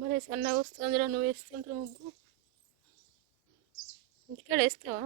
మరి సన్నగా వస్తుందిరా నువ్వు వేస్తుంటారు ముగ్గు. ఇక్కడ వేస్తావా?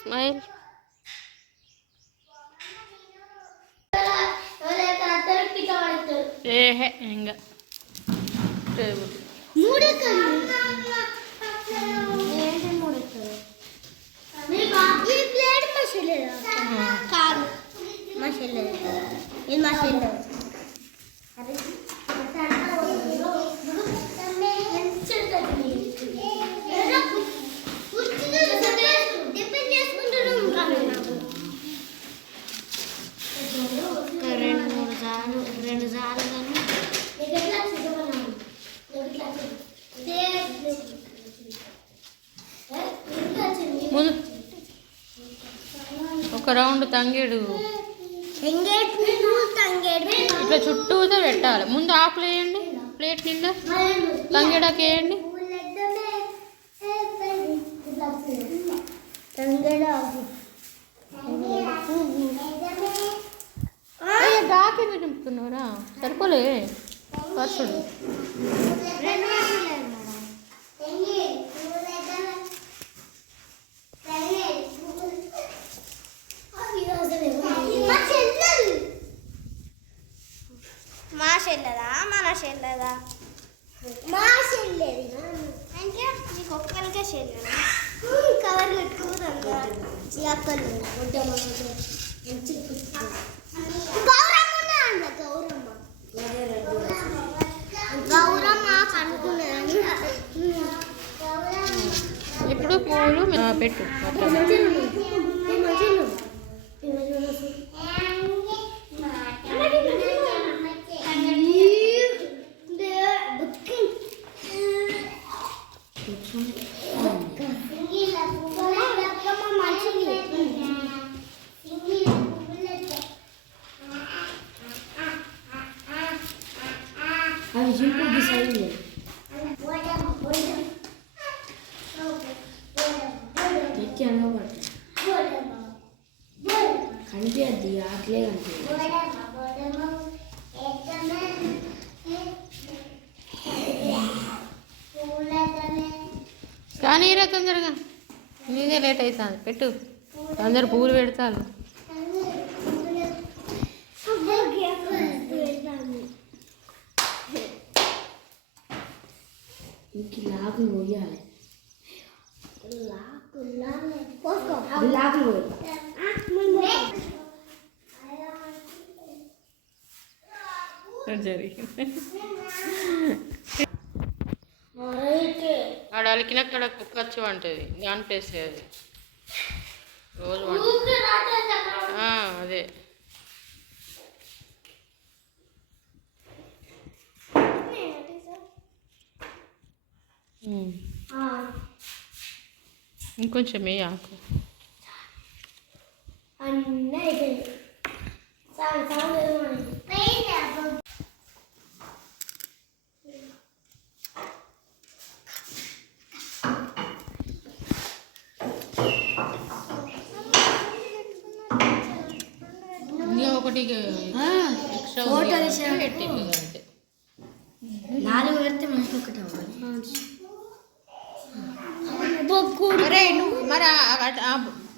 ஸ்மைல் ஏஹே எங்க மூடு మసాలా ఇది రెండు రెండు ముందు ఒక రౌండ్ తంగేడు. ఇట్లా చుట్టూతో పెట్టాలి. ముందు ఆకులు వేయండి. ప్లేట్ నిండా తంగేడాకు వేయండి. దాకే నింపుతున్నారా సరిపోలే. పర్సుడు మా చెల్లెదా మన చెల్లెదా మా చెల్లెది అంటే నీకు ఒక్కరికే చెల్లెదా కవర్ పెట్టుకుందా అక్కలు గౌరమ్మ. గౌరమ్మ. గౌరమ్మ కనుక్కున్నదని ఇప్పుడు పూలు పెట్టు. కానీ రా తొందరగా నీదే లేట్ అవుతుంది పెట్టు అందరు పూలు పెడతారు ఇంక లాకులు పోయాలి పోసుకో లాకులు పోయాలి జరిగింది ఆడ అలికినక్కడ కుక్క వచ్చి వంటది. దాంట్లో వేసేది రోజు అదే. ఇంకొంచెం ఏ ఇంకా ఒకటి ఎక్స్ట్రా ఫోటో. పెట్టింది నాలుగు పెడితే మనకి ఒకటి అవ్వాలి అరే నువ్వు మరి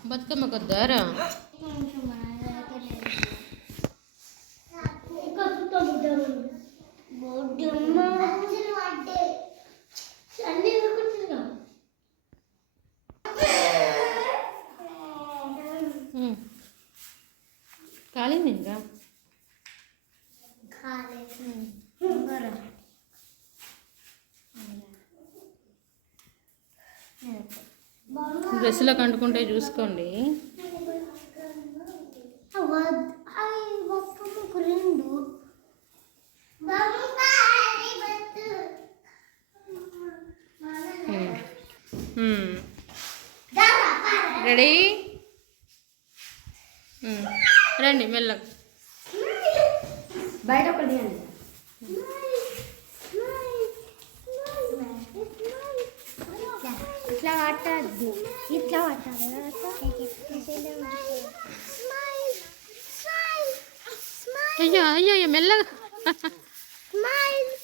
బతుకమ్మ కొద్దారా డ్రెస్సులో కంటుకుంటే చూసుకోండి. రెండు రెడీ రండి మెల్లగా బయట ఒకటి తీయండి. ఇట్లా పట్టద్దు. ఇట్లా పట్టాలి అయ్యో అయ్యో అయ్యో మెల్లగా.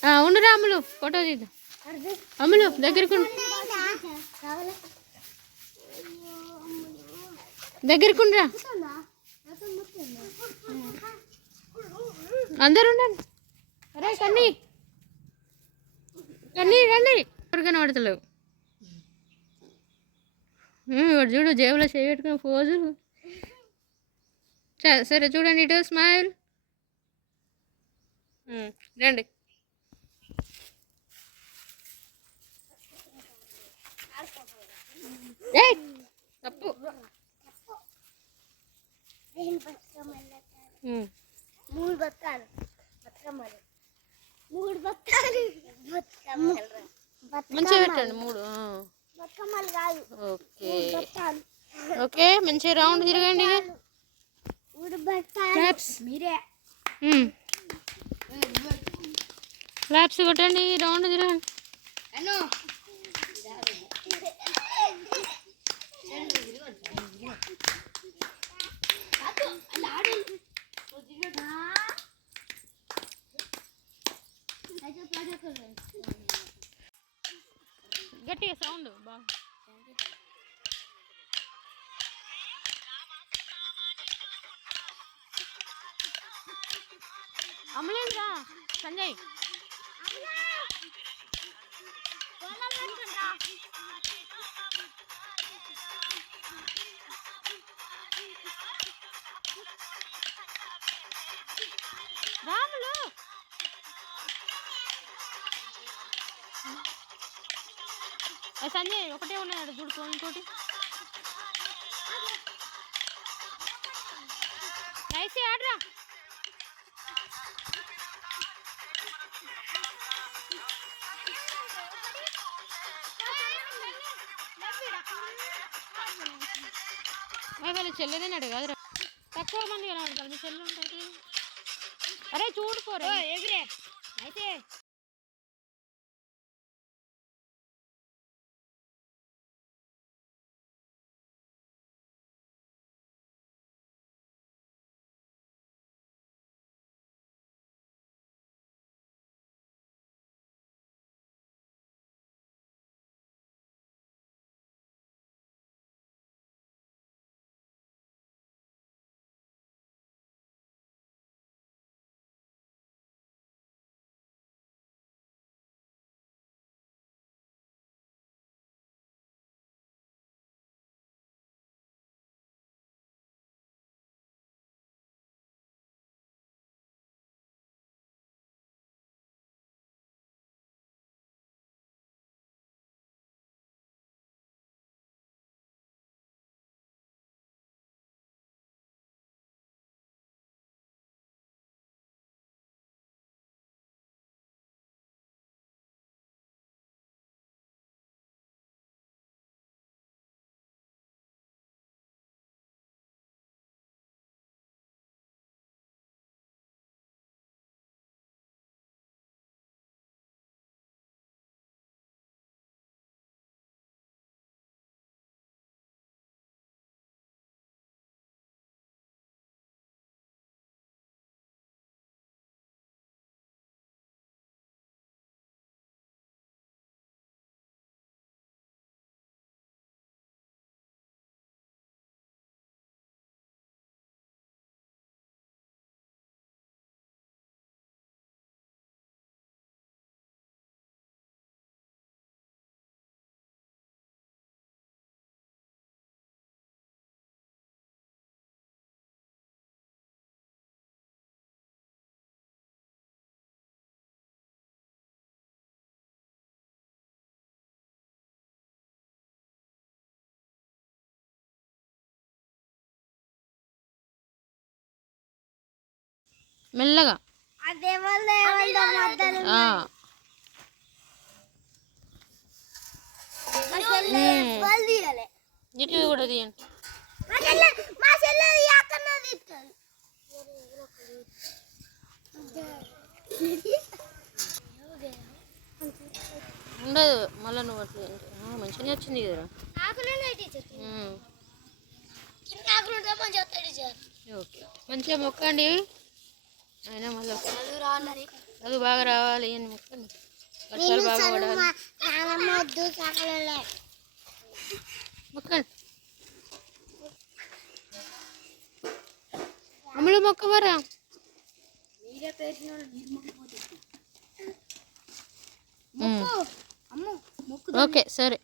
ఆ, ఉండు రాములు ఫోటో తీద్దాం. అమ్ములు దగ్గరకు దగ్గరకుండ్రా అందరు ఉండండి. అరే కన్నీ. కన్నీ రండి. ఎవరు కనబడతలేవు? ఇవాడు చూడు జేబులో చేయి పెట్టుకుని పోజులు చ- సరే చూడండి ఇటు స్మైల్. రండి. తప్పు. మూడు బతకాలు. బతుకమ్మలు. మూడు బతకాలు. మంచిగా పెట్టండి మూడు ఓకే. మంచిగా రౌండ్ తిరగండి. క్లాప్స్ కొట్టండి రౌండ్ తిరగండి. గట్టిగా సౌండ్ బాగా. అమ్మలేదురా సంజయ్. సంజయ్ ఒకటే ఉన్నాడు చూడుకో ఇంకోటి నైస్ ఆడరా వీళ్ళ చెల్లెదేనాడు కదరా తక్కువ మంది కనబడతారు మీ చెల్లె ఉంటుంది అరే చూడుకోరా ఎగిరే అయితే తీయాలి. ఇటు కూడా తీయండి. మా చెల్లె మా చెల్లె అక్కడ తీస్తుంది ఉండదు మళ్ళీ నువ్వు అట్లా మంచిగానే వచ్చింది కదా. మంచిగా మొక్కండి. అయినా మళ్ళీ చదువు బాగా రావాలి అని మొక్కండి వర్షాలు బాగా పడాలి. మొక్కండి అమ్ములు మొక్కవరా ఓకే సరే.